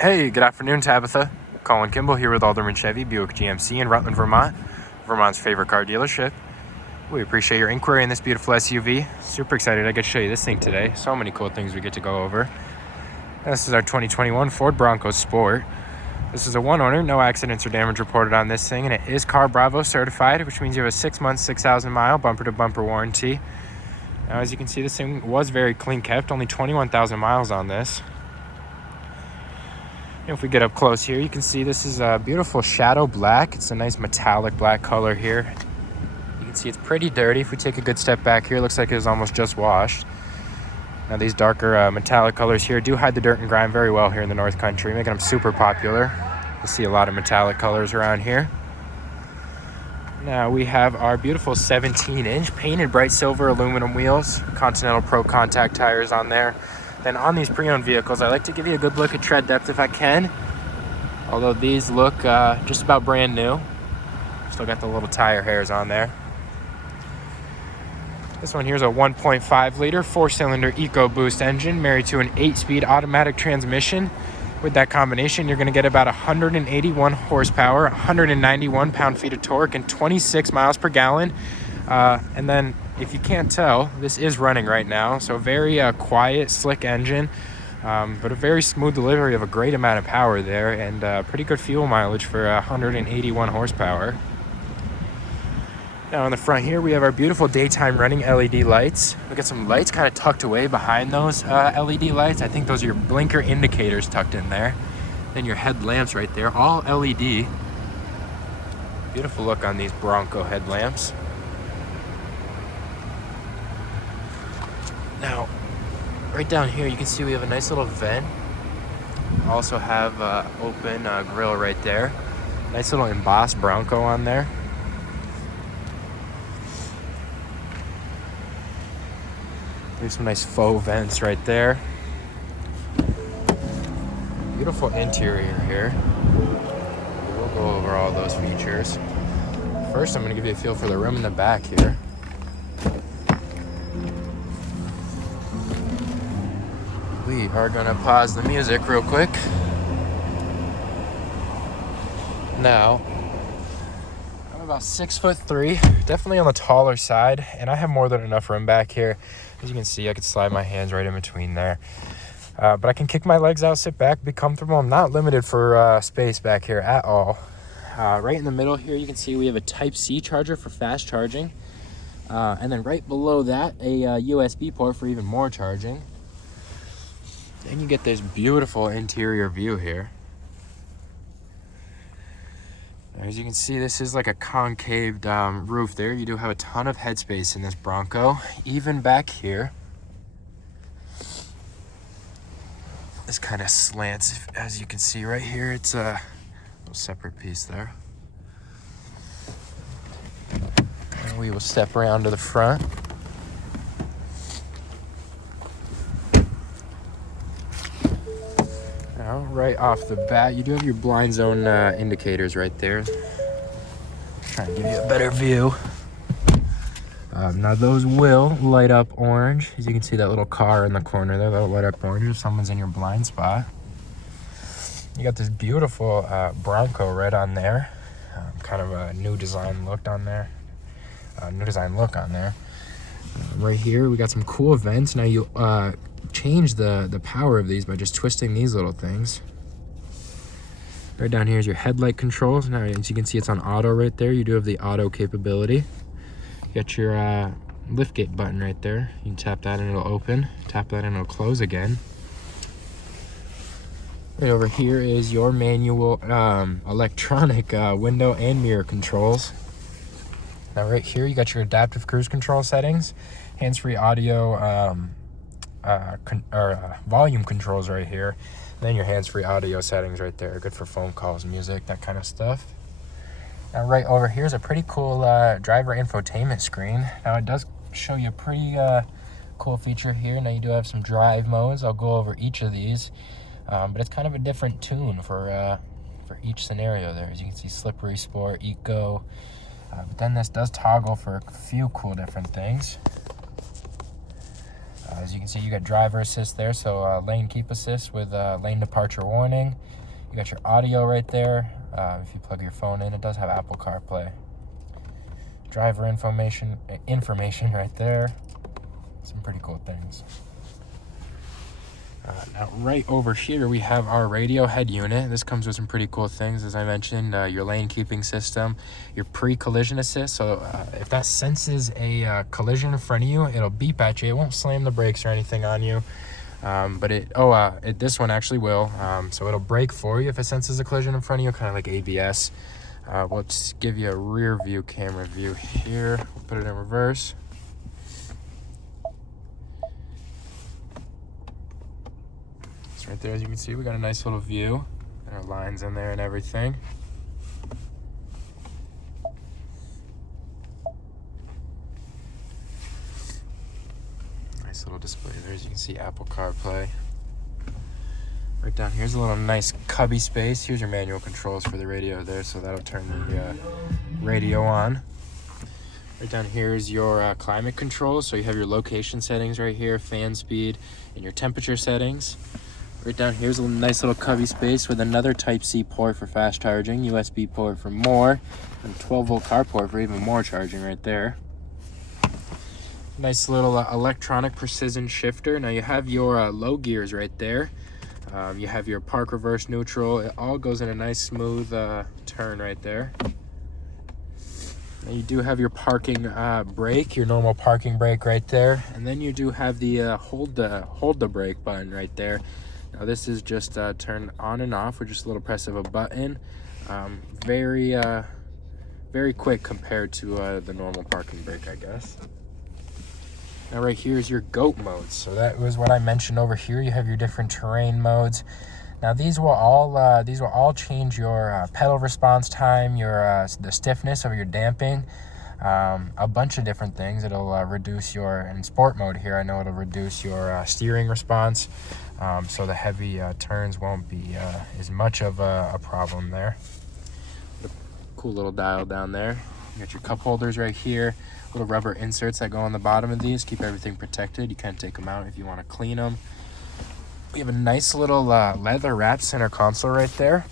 Hey, good afternoon, Tabitha. Colin Kimball here with Alderman Chevy, Buick GMC in Rutland, Vermont, Vermont's favorite car dealership. We appreciate your inquiry in this beautiful SUV. Super excited I get to show you this thing today. So many cool things we get to go over. This is our 2021 Ford Bronco Sport. This is a one owner, no accidents or damage reported on this thing, and it is Car Bravo certified, which means you have a 6 month, 6,000 mile bumper to bumper warranty. Now, as you can see, this thing was very clean kept, only 21,000 miles on this. If we get up close here, you can see this is a beautiful shadow black. It's a nice metallic black color here. You can see it's pretty dirty. If we take a good step back here, it looks like it was almost just washed. Now these darker metallic colors here do hide the dirt and grime very well here in the North Country, making them super popular. You see a lot of metallic colors around here. Now we have our beautiful 17-inch painted bright silver aluminum wheels, Continental Pro contact tires on there. Then on these pre-owned vehicles, I like to give you a good look at tread depth if I can. Although these look just about brand new. Still got the little tire hairs on there. This one here is a 1.5 liter 4-cylinder Ecoboost engine married to an 8-speed automatic transmission. With that combination, you're going to get about 181 horsepower, 191 pound-feet of torque, and 26 miles per gallon. And then, if you can't tell, this is running right now. So very quiet, slick engine, but a very smooth delivery of a great amount of power there, and pretty good fuel mileage for 181 horsepower. Now on the front here, we have our beautiful daytime running LED lights. We got some lights kind of tucked away behind those LED lights. I think those are your blinker indicators tucked in there. Then your headlamps right there, all LED. Beautiful look on these Bronco headlamps. Now, right down here, you can see we have a nice little vent. Also have open grill right there. Nice little embossed Bronco on there. There's some nice faux vents right there. Beautiful interior here. We'll go over all those features. First, I'm going to give you a feel for the room in the back here. We are going to pause the music real quick. Now, I'm about 6'3", definitely on the taller side, and I have more than enough room back here. As you can see, I could slide my hands right in between there. But I can kick my legs out, sit back, be comfortable. I'm not limited for space back here at all. Right in the middle here, you can see we have a Type-C charger for fast charging. And then right below that, a USB port for even more charging. Then you get this beautiful interior view here. As you can see, this is like a concaved roof there. You do have a ton of headspace in this Bronco. Even back here, this kind of slants, as you can see right here. It's a little separate piece there. And we will step around to the front. Now, right off the bat, you do have your blind zone indicators right there. Try and give you a better view. Now those will light up orange. As you can see, that little car in the corner there, that'll light up orange if someone's in your blind spot. You got this beautiful Bronco right on there. Kind of a new design look on there. Right here, we got some cool vents. Now you change the power of these by just twisting these little things. Right down here is your headlight controls. Now, as you can see, it's on auto right there. You do have the auto capability. You got your liftgate button right there. You can tap that and it'll open. Tap that and it'll close again. Right over here is your manual electronic window and mirror controls. Now right here, you got your adaptive cruise control settings, hands-free audio, volume controls right here. And then your hands-free audio settings right there, good for phone calls, music, that kind of stuff. Now right over here is a pretty cool driver infotainment screen. Now it does show you a pretty cool feature here. Now you do have some drive modes. I'll go over each of these, but it's kind of a different tune for each scenario there. As you can see, slippery, sport, eco. But then this does toggle for a few cool different things. As you can see, you got driver assist there, so lane keep assist with lane departure warning. You got your audio right there. If you plug your phone in, it does have Apple CarPlay. Driver information right there. Some pretty cool things. Now right over here we have our radio head unit. This comes with some pretty cool things, as I mentioned. Your lane keeping system, your pre-collision assist. So if that senses a collision in front of you, it'll beep at you. It won't slam the brakes or anything on you. But this one actually will. So it'll brake for you if it senses a collision in front of you, kind of like ABS. We'll just give you a rear view camera view here. We'll put it in reverse. It's right there, as you can see. We got a nice little view, and our lines in there and everything. Nice little display there, as you can see, Apple CarPlay. Right down here's a little nice cubby space. Here's your manual controls for the radio there, so that'll turn the radio on. Right down here is your climate controls. So you have your location settings right here, fan speed, and your temperature settings. Right down here's a nice little cubby space with another Type-C port for fast charging, USB port for more, and 12-volt car port for even more charging right there. Nice little electronic precision shifter. Now you have your low gears right there. You have your park, reverse, neutral. It all goes in a nice smooth turn right there. And you do have your parking brake, your normal parking brake right there. And then you do have the hold the brake button right there. Now this is just turned on and off with just a little press of a button. Very quick compared to the normal parking brake, I guess. Now right here is your GOAT modes. So that was what I mentioned over here. You have your different terrain modes. Now these will all change your pedal response time, your the stiffness of your damping, a bunch of different things. It'll reduce your, in sport mode here, I know it'll reduce your steering response, so the heavy turns won't be as much of a problem there. Cool little dial down there. You got your cup holders right here. Little rubber inserts that go on the bottom of these, keep everything protected. You can take them out if you want to clean them. We have a nice little leather wrapped center console right there.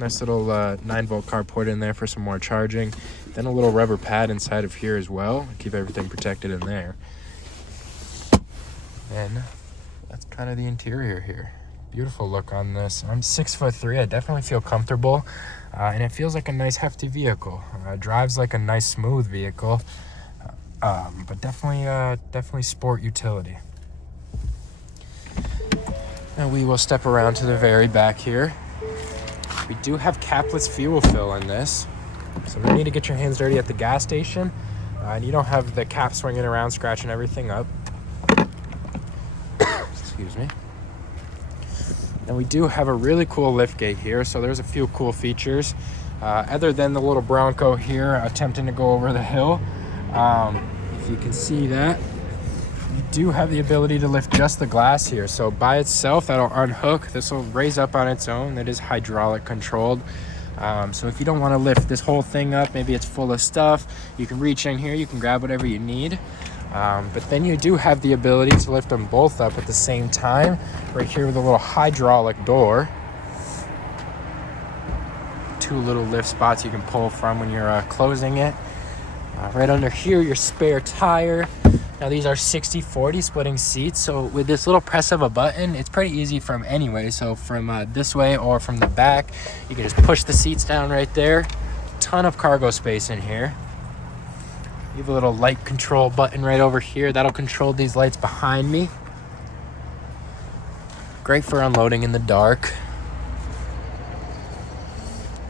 Nice little 9-volt car port in there for some more charging. Then a little rubber pad inside of here as well. Keep everything protected in there. And that's kind of the interior here. Beautiful look on this. I'm 6'3". I definitely feel comfortable. And it feels like a nice hefty vehicle. Drives like a nice smooth vehicle. But definitely sport utility. And we will step around to the very back here. We do have capless fuel fill in this, so no need to get your hands dirty at the gas station, and you don't have the cap swinging around scratching everything up. Excuse me. And we do have a really cool lift gate here, so there's a few cool features other than the little Bronco here attempting to go over the hill. If you can see that, you do have the ability to lift just the glass here. So by itself, that'll unhook. This will raise up on its own. That is hydraulic controlled. So if you don't want to lift this whole thing up, maybe it's full of stuff, you can reach in here, you can grab whatever you need. But then you do have the ability to lift them both up at the same time. Right here with a little hydraulic door. 2 little lift spots you can pull from when you're closing it. Right under here, your spare tire. Now these are 60/40 splitting seats, so with this little press of a button, it's pretty easy from anyway. So from this way or from the back, you can just push the seats down right there. Ton of cargo space in here. You have a little light control button right over here. That'll control these lights behind me. Great for unloading in the dark.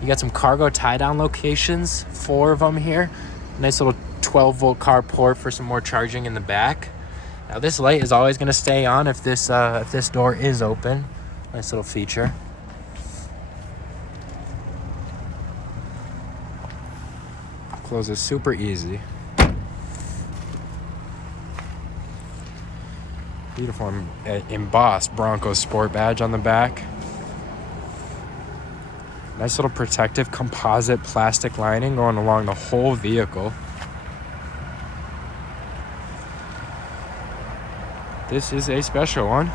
You got some cargo tie-down locations, 4 of them here. Nice little 12-volt car port for some more charging in the back. Now this light is always going to stay on if this door is open. Nice little feature. Closes super easy. Beautiful embossed Bronco sport badge on the back. Nice little protective composite plastic lining going along the whole vehicle. this is a special one.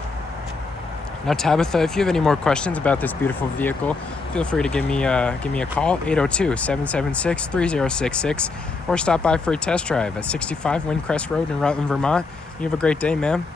Now, Tabitha, if you have any more questions about this beautiful vehicle, feel free to give me a call, 802-776-3066, or stop by for a test drive at 65 Windcrest Road in Rutland, Vermont. You have a great day, ma'am.